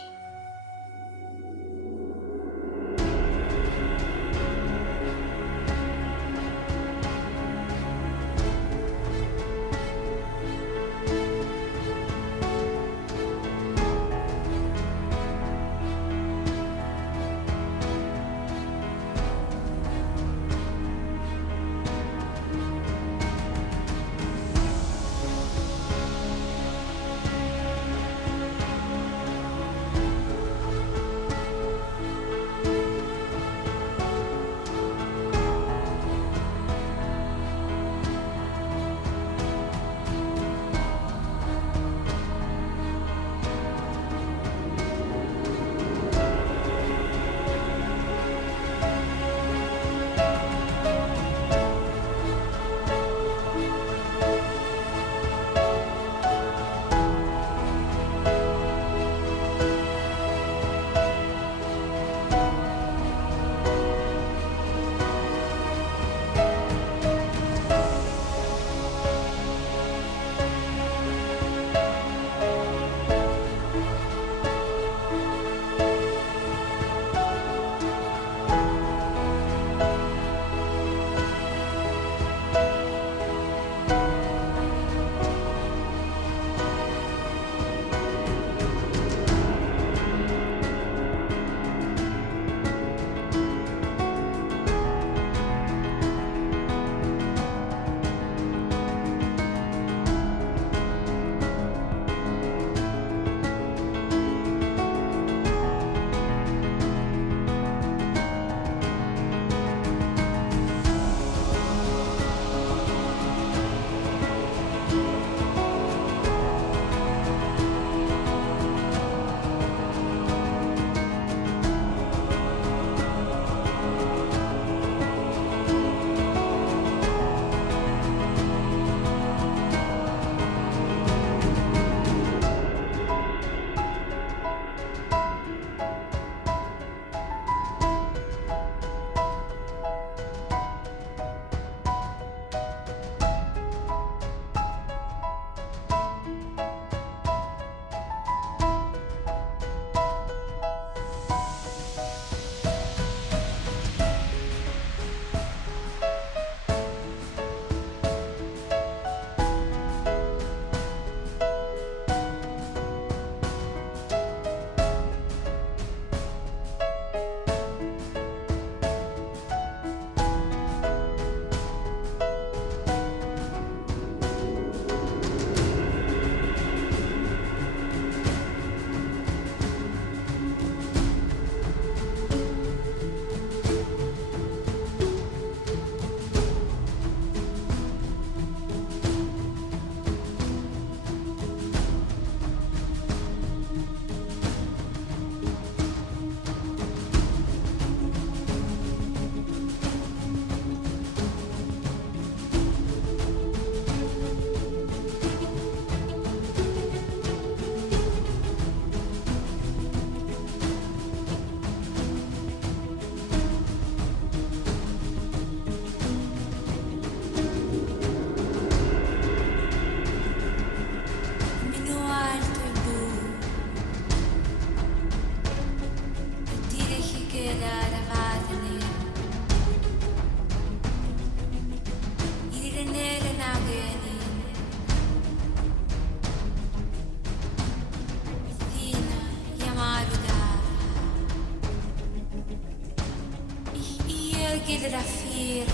الجيل الأخير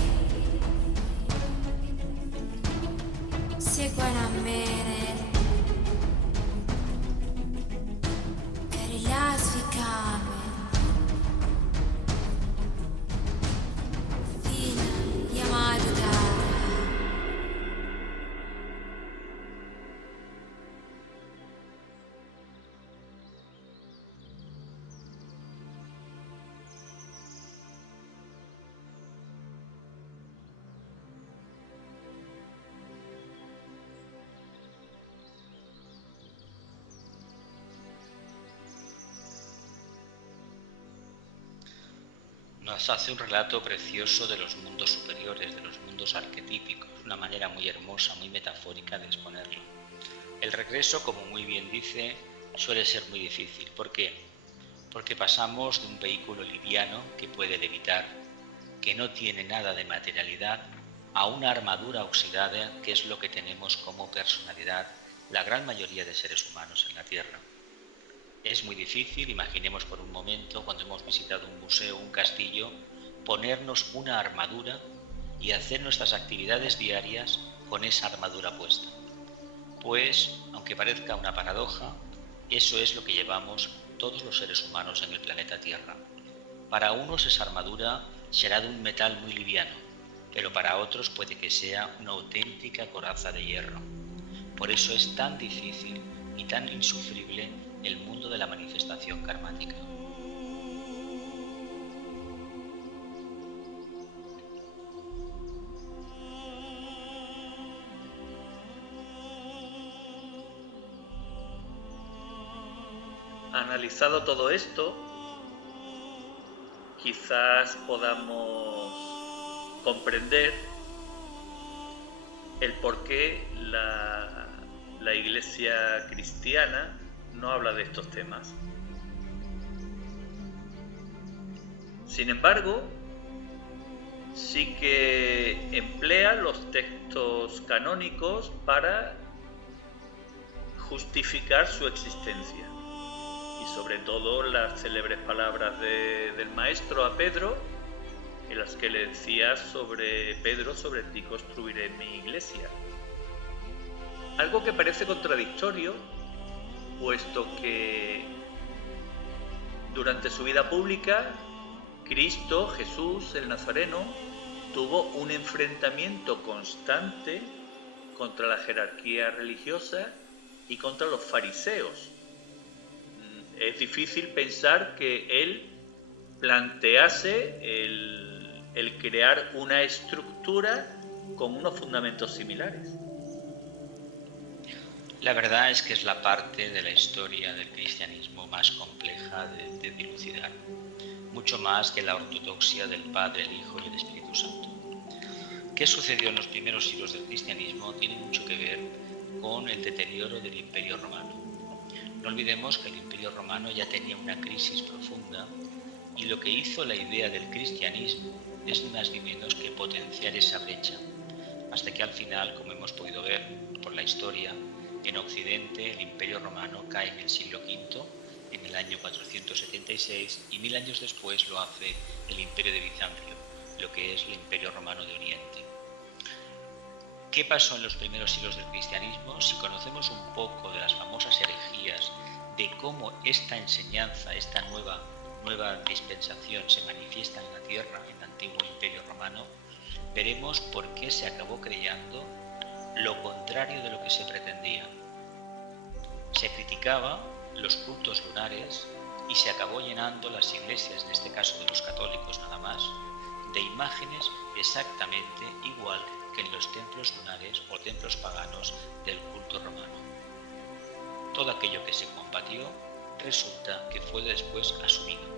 seguono a me Carilla sficame Fina Yamaru Dara Nos hace un relato precioso de los mundos superiores, de los mundos arquetípicos, una manera muy hermosa, muy metafórica de exponerlo. El regreso, como muy bien dice, suele ser muy difícil. ¿Por qué? Porque pasamos de un vehículo liviano que puede levitar, que no tiene nada de materialidad, a una armadura oxidada, que es lo que tenemos como personalidad la gran mayoría de seres humanos en la Tierra. Es muy difícil, imaginemos por un momento, cuando hemos visitado un museo, un castillo, ponernos una armadura y hacer nuestras actividades diarias con esa armadura puesta. Pues, aunque parezca una paradoja, eso es lo que llevamos todos los seres humanos en el planeta Tierra. Para unos esa armadura será de un metal muy liviano, pero para otros puede que sea una auténtica coraza de hierro. Por eso es tan difícil y tan insufrible el mundo de la manifestación karmática. Analizado todo esto, quizás podamos comprender el por qué la Iglesia cristiana no habla de estos temas. Sin embargo, sí que emplea los textos canónicos para justificar su existencia. Y sobre todo las célebres palabras del Maestro a Pedro, en las que le decía sobre Pedro, sobre ti construiré mi iglesia. Algo que parece contradictorio, puesto que durante su vida pública, Cristo, Jesús, el Nazareno, tuvo un enfrentamiento constante contra la jerarquía religiosa y contra los fariseos. Es difícil pensar que él plantease el crear una estructura con unos fundamentos similares. La verdad es que es la parte de la historia del cristianismo más compleja de dilucidar, mucho más que la ortodoxia del Padre, el Hijo y el Espíritu Santo. ¿Qué sucedió en los primeros siglos del cristianismo? Tiene mucho que ver con el deterioro del Imperio Romano. No olvidemos que el Imperio Romano ya tenía una crisis profunda y lo que hizo la idea del cristianismo es ni más ni menos que potenciar esa brecha, hasta que al final, como hemos podido ver por la historia, en Occidente el Imperio Romano cae en el siglo V, en el año 476, y 1000 años después lo hace el Imperio de Bizancio, lo que es el Imperio Romano de Oriente. ¿Qué pasó en los primeros siglos del cristianismo? Si conocemos un poco de las famosas herejías, de cómo esta enseñanza, esta nueva dispensación se manifiesta en la tierra, en el antiguo Imperio Romano, veremos por qué se acabó creyendo lo contrario de lo que se pretendía. Se criticaba los cultos lunares y se acabó llenando las iglesias, en este caso de los católicos nada más, de imágenes exactamente igual que en los templos lunares o templos paganos del culto romano. Todo aquello que se combatió resulta que fue después asumido.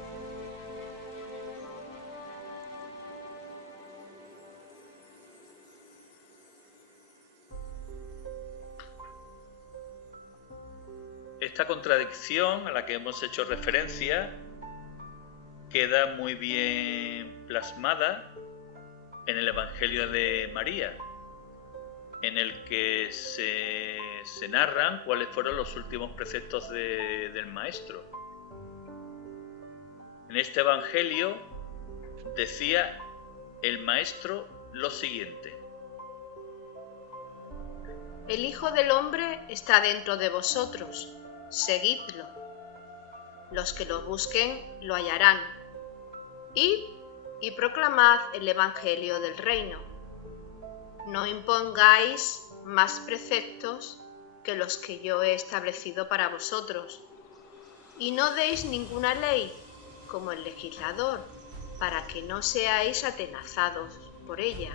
Esta contradicción a la que hemos hecho referencia queda muy bien plasmada en el Evangelio de María, en el que se narran cuáles fueron los últimos preceptos del Maestro. En este Evangelio decía el Maestro lo siguiente: El Hijo del Hombre está dentro de vosotros, seguidlo. Los que lo busquen lo hallarán. Id y proclamad el Evangelio del Reino. No impongáis más preceptos que los que yo he establecido para vosotros, y no deis ninguna ley como el legislador, para que no seáis atenazados por ella.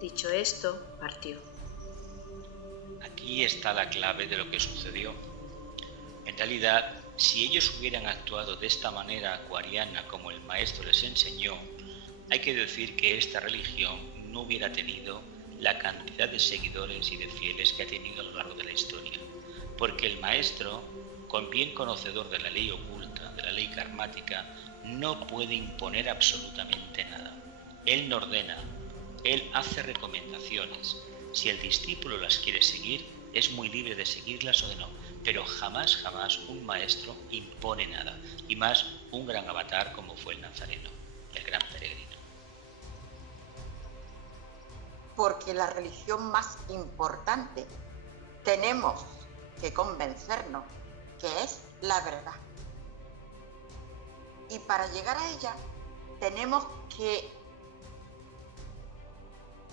Dicho esto, partió. Aquí está la clave de lo que sucedió. En realidad, si ellos hubieran actuado de esta manera acuariana como el Maestro les enseñó, hay que decir que esta religión no hubiera tenido la cantidad de seguidores y de fieles que ha tenido a lo largo de la historia, porque el Maestro, con bien conocedor de la ley oculta, de la ley karmática, no puede imponer absolutamente nada. Él no ordena, él hace recomendaciones. Si el discípulo las quiere seguir, es muy libre de seguirlas o de no, pero jamás un maestro impone nada, y más un gran avatar como fue el Nazareno, el gran peregrino. Porque la religión más importante tenemos que convencernos que es la verdad. Y para llegar a ella tenemos que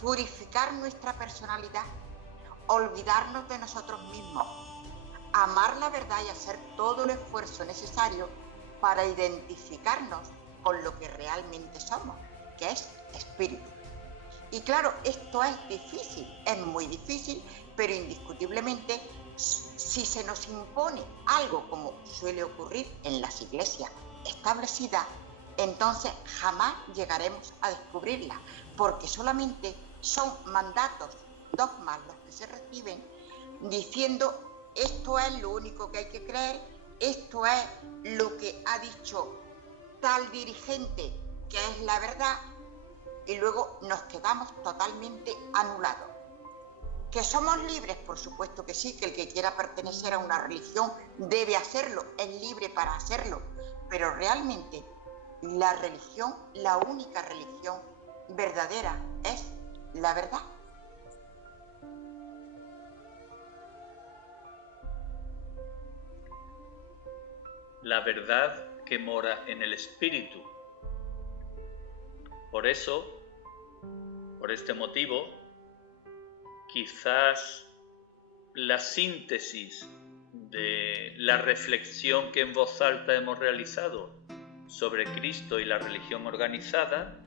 purificar nuestra personalidad, olvidarnos de nosotros mismos, amar la verdad y hacer todo el esfuerzo necesario para identificarnos con lo que realmente somos, que es espíritu. Y claro, esto es difícil, es muy difícil, pero indiscutiblemente si se nos impone algo como suele ocurrir en las iglesias establecidas, entonces jamás llegaremos a descubrirla, porque solamente son mandatos, dogmas los que se reciben, diciendo esto es lo único que hay que creer, esto es lo que ha dicho tal dirigente que es la verdad, y luego nos quedamos totalmente anulados. ¿Que somos libres? Por supuesto que sí, que el que quiera pertenecer a una religión debe hacerlo, es libre para hacerlo, pero realmente la religión, la única religión verdadera es la verdad. La verdad que mora en el espíritu. Por eso, por este motivo, quizás la síntesis de la reflexión que en voz alta hemos realizado sobre Cristo y la religión organizada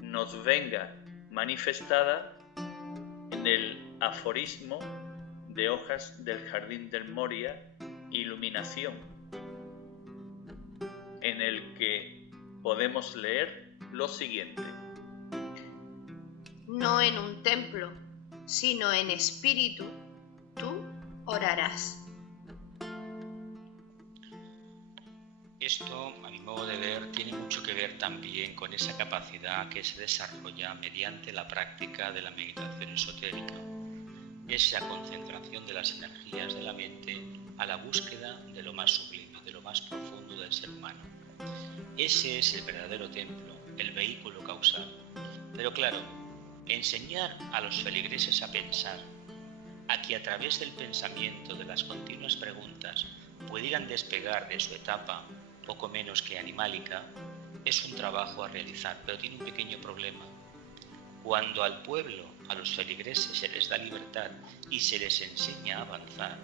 nos venga manifestada en el aforismo de Hojas del Jardín del Moria, Iluminación, en el que podemos leer lo siguiente: No en un templo, sino en espíritu, tú orarás. Esto, a mi modo de ver, tiene mucho que ver también con esa capacidad que se desarrolla mediante la práctica de la meditación esotérica, esa concentración de las energías de la mente a la búsqueda de lo más sublime, de lo más profundo del ser humano. Ese es el verdadero templo, el vehículo causal. Pero claro, enseñar a los feligreses a pensar, a que a través del pensamiento, de las continuas preguntas, pudieran despegar de su etapa poco menos que animálica, es un trabajo a realizar, pero tiene un pequeño problema. Cuando al pueblo, a los feligreses, se les da libertad y se les enseña a avanzar,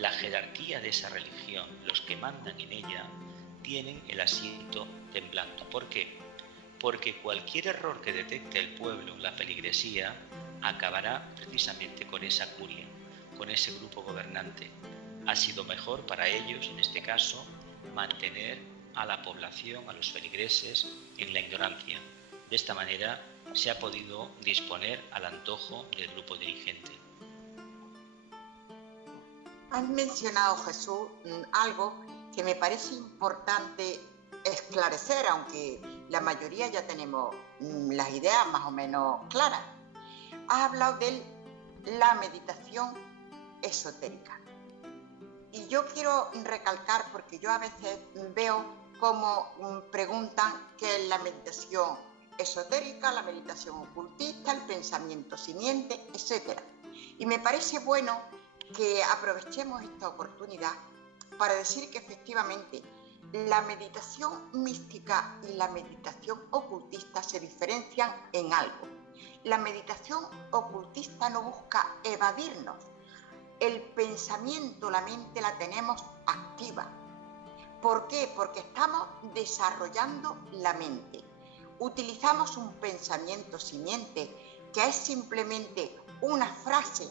la jerarquía de esa religión, los que mandan en ella, tienen el asiento temblando. ¿Por qué? Porque cualquier error que detecte el pueblo, la feligresía, acabará precisamente con esa curia, con ese grupo gobernante. Ha sido mejor para ellos, en este caso, mantener a la población, a los feligreses, en la ignorancia. De esta manera se ha podido disponer al antojo del grupo dirigente. Has mencionado, Jesús, algo que me parece importante esclarecer, aunque la mayoría ya tenemos las ideas más o menos claras. Has hablado de la meditación esotérica. Y yo quiero recalcar, porque yo a veces veo cómo preguntan qué es la meditación esotérica, la meditación ocultista, el pensamiento simiente, etc. Y me parece bueno que aprovechemos esta oportunidad para decir que efectivamente la meditación mística y la meditación ocultista se diferencian en algo. La meditación ocultista no busca evadirnos. El pensamiento, la mente la tenemos activa. ¿Por qué? Porque estamos desarrollando la mente. Utilizamos un pensamiento simiente, que es simplemente una frase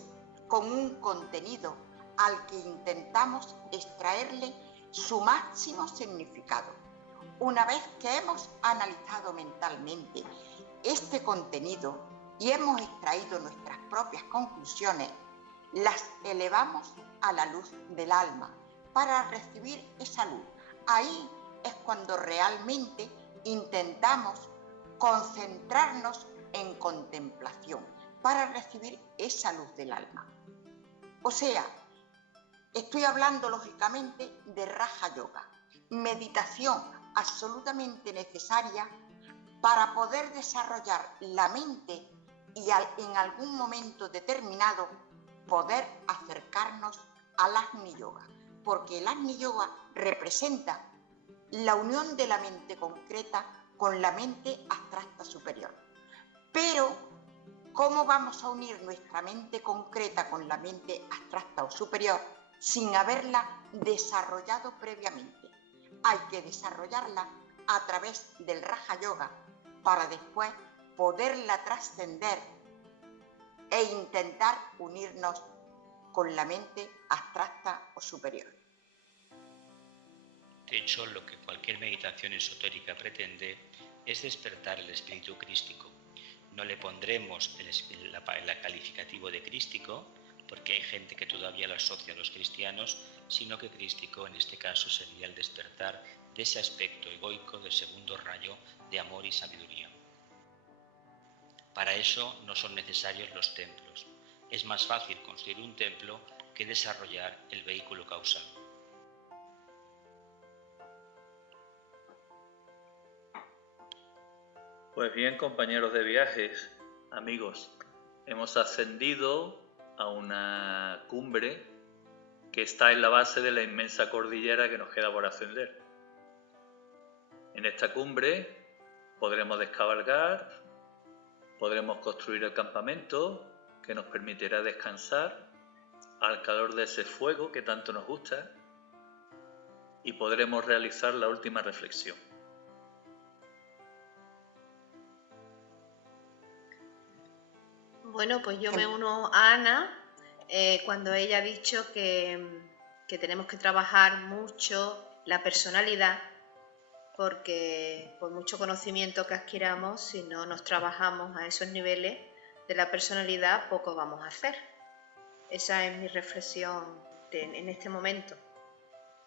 con un contenido al que intentamos extraerle su máximo significado. Una vez que hemos analizado mentalmente este contenido y hemos extraído nuestras propias conclusiones, las elevamos a la luz del alma para recibir esa luz. Ahí es cuando realmente intentamos concentrarnos en contemplación para recibir esa luz del alma. O sea, estoy hablando lógicamente de Raja Yoga, meditación absolutamente necesaria para poder desarrollar la mente y en algún momento determinado poder acercarnos al Agni Yoga, porque el Agni Yoga representa la unión de la mente concreta con la mente abstracta superior. Pero, ¿cómo vamos a unir nuestra mente concreta con la mente abstracta o superior sin haberla desarrollado previamente? Hay que desarrollarla a través del Raja Yoga para después poderla trascender e intentar unirnos con la mente abstracta o superior. De hecho, lo que cualquier meditación esotérica pretende es despertar el espíritu crístico. No le pondremos el calificativo de crístico, porque hay gente que todavía lo asocia a los cristianos, sino que crístico en este caso sería el despertar de ese aspecto egoico del segundo rayo de amor y sabiduría. Para eso no son necesarios los templos. Es más fácil construir un templo que desarrollar el vehículo causal. Pues bien, compañeros de viajes, amigos, hemos ascendido a una cumbre que está en la base de la inmensa cordillera que nos queda por ascender. En esta cumbre podremos descabalgar, podremos construir el campamento que nos permitirá descansar al calor de ese fuego que tanto nos gusta y podremos realizar la última reflexión. Bueno, pues yo me uno a Ana cuando ella ha dicho que tenemos que trabajar mucho la personalidad, porque por mucho conocimiento que adquiramos, si no nos trabajamos a esos niveles de la personalidad, poco vamos a hacer. Esa es mi reflexión en este momento.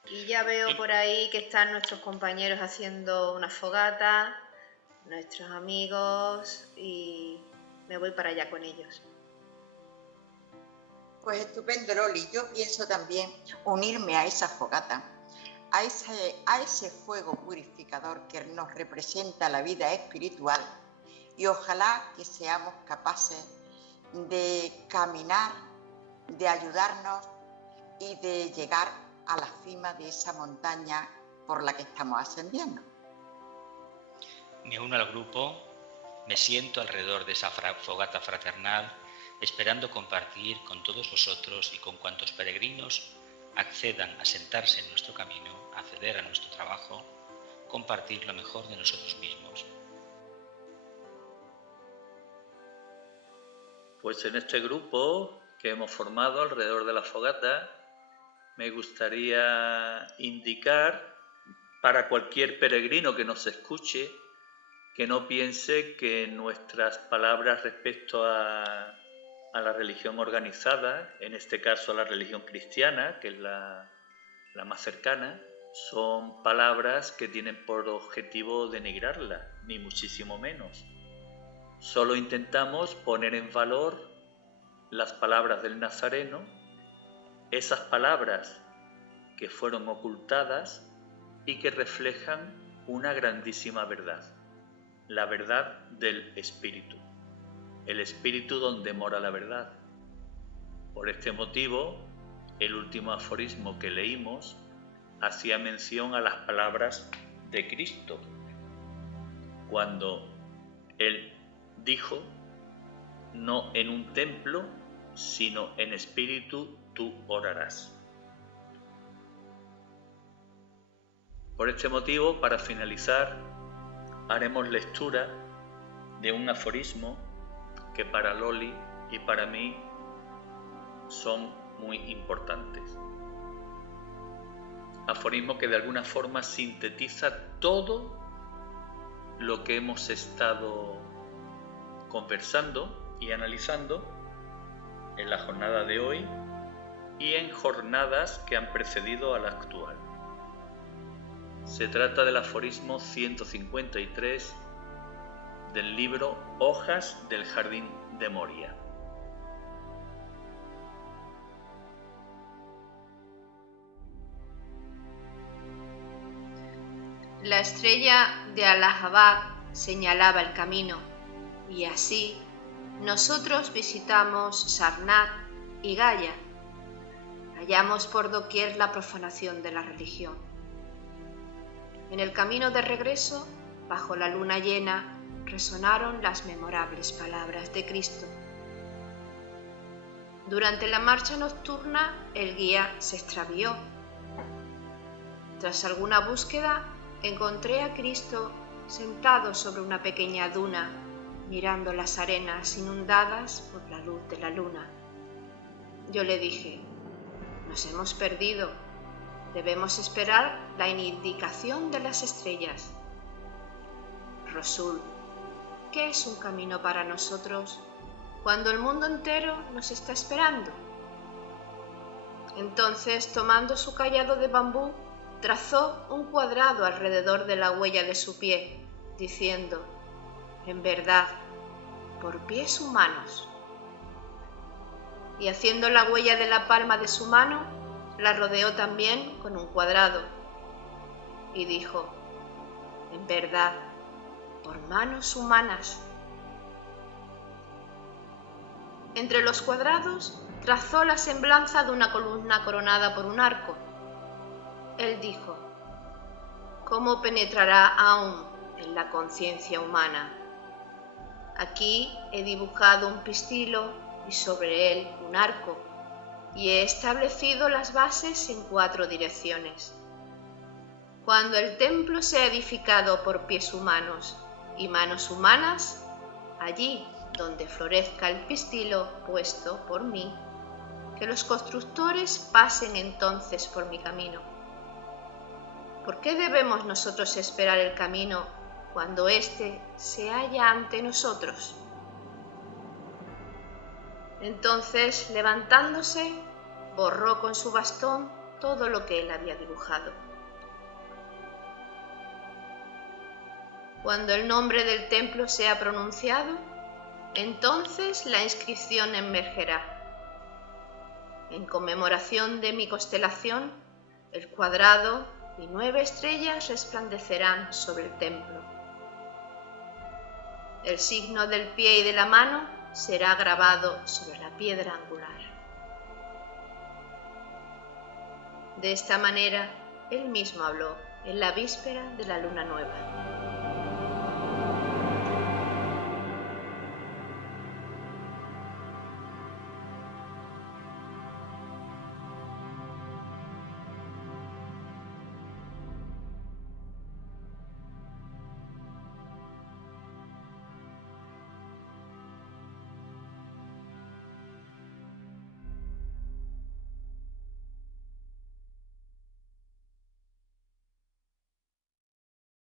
Y ya veo por ahí que están nuestros compañeros haciendo una fogata, nuestros amigos, y me voy para allá con ellos. Pues estupendo, Loli. Yo pienso también unirme a esa fogata, a ese fuego purificador que nos representa la vida espiritual, y ojalá que seamos capaces de caminar, de ayudarnos y de llegar a la cima de esa montaña por la que estamos ascendiendo. Me uno al grupo, me siento alrededor de esa fogata fraternal, esperando compartir con todos vosotros y con cuantos peregrinos accedan a sentarse en nuestro camino, acceder a nuestro trabajo, compartir lo mejor de nosotros mismos. Pues en este grupo que hemos formado alrededor de la fogata, me gustaría indicar para cualquier peregrino que nos escuche que no piense que nuestras palabras respecto a la religión organizada, en este caso a la religión cristiana, que es la más cercana, son palabras que tienen por objetivo denigrarla, ni muchísimo menos. Solo intentamos poner en valor las palabras del Nazareno, esas palabras que fueron ocultadas y que reflejan una grandísima verdad. la verdad del Espíritu, el Espíritu donde mora la verdad. Por este motivo, el último aforismo que leímos hacía mención a las palabras de Cristo, cuando Él dijo: no en un templo, sino en espíritu tú orarás. Por este motivo, para finalizar, haremos lectura de un aforismo que para Loli y para mí son muy importantes. Aforismo que de alguna forma sintetiza todo lo que hemos estado conversando y analizando en la jornada de hoy y en jornadas que han precedido a la actual. Se trata del aforismo 153 del libro Hojas del Jardín de Moria. La estrella de Allahabad señalaba el camino, y así nosotros visitamos Sarnath y Gaya. Hallamos por doquier la profanación de la religión. En el camino de regreso, bajo la luna llena, resonaron las memorables palabras de Cristo. Durante la marcha nocturna, el guía se extravió. Tras alguna búsqueda, encontré a Cristo sentado sobre una pequeña duna, mirando las arenas inundadas por la luz de la luna. Yo le dije: nos hemos perdido, debemos esperar la indicación de las estrellas. Rasul, ¿qué es un camino para nosotros cuando el mundo entero nos está esperando? Entonces, tomando su cayado de bambú, trazó un cuadrado alrededor de la huella de su pie, diciendo: en verdad, por pies humanos. Y haciendo la huella de la palma de su mano, la rodeó también con un cuadrado, y dijo: en verdad, por manos humanas. Entre los cuadrados trazó la semblanza de una columna coronada por un arco. Él dijo: ¿cómo penetrará aún en la conciencia humana? Aquí he dibujado un pistilo y sobre él un arco, y he establecido las bases en 4 direcciones. Cuando el templo sea edificado por pies humanos y manos humanas, allí donde florezca el pistilo puesto por mí, que los constructores pasen entonces por mi camino. ¿Por qué debemos nosotros esperar el camino cuando éste se halla ante nosotros? Entonces, levantándose, borró con su bastón todo lo que él había dibujado. Cuando el nombre del templo sea pronunciado, entonces la inscripción emergerá. En conmemoración de mi constelación, el cuadrado y 9 estrellas resplandecerán sobre el templo. El signo del pie y de la mano será grabado sobre la piedra angular. De esta manera, él mismo habló en la víspera de la luna nueva.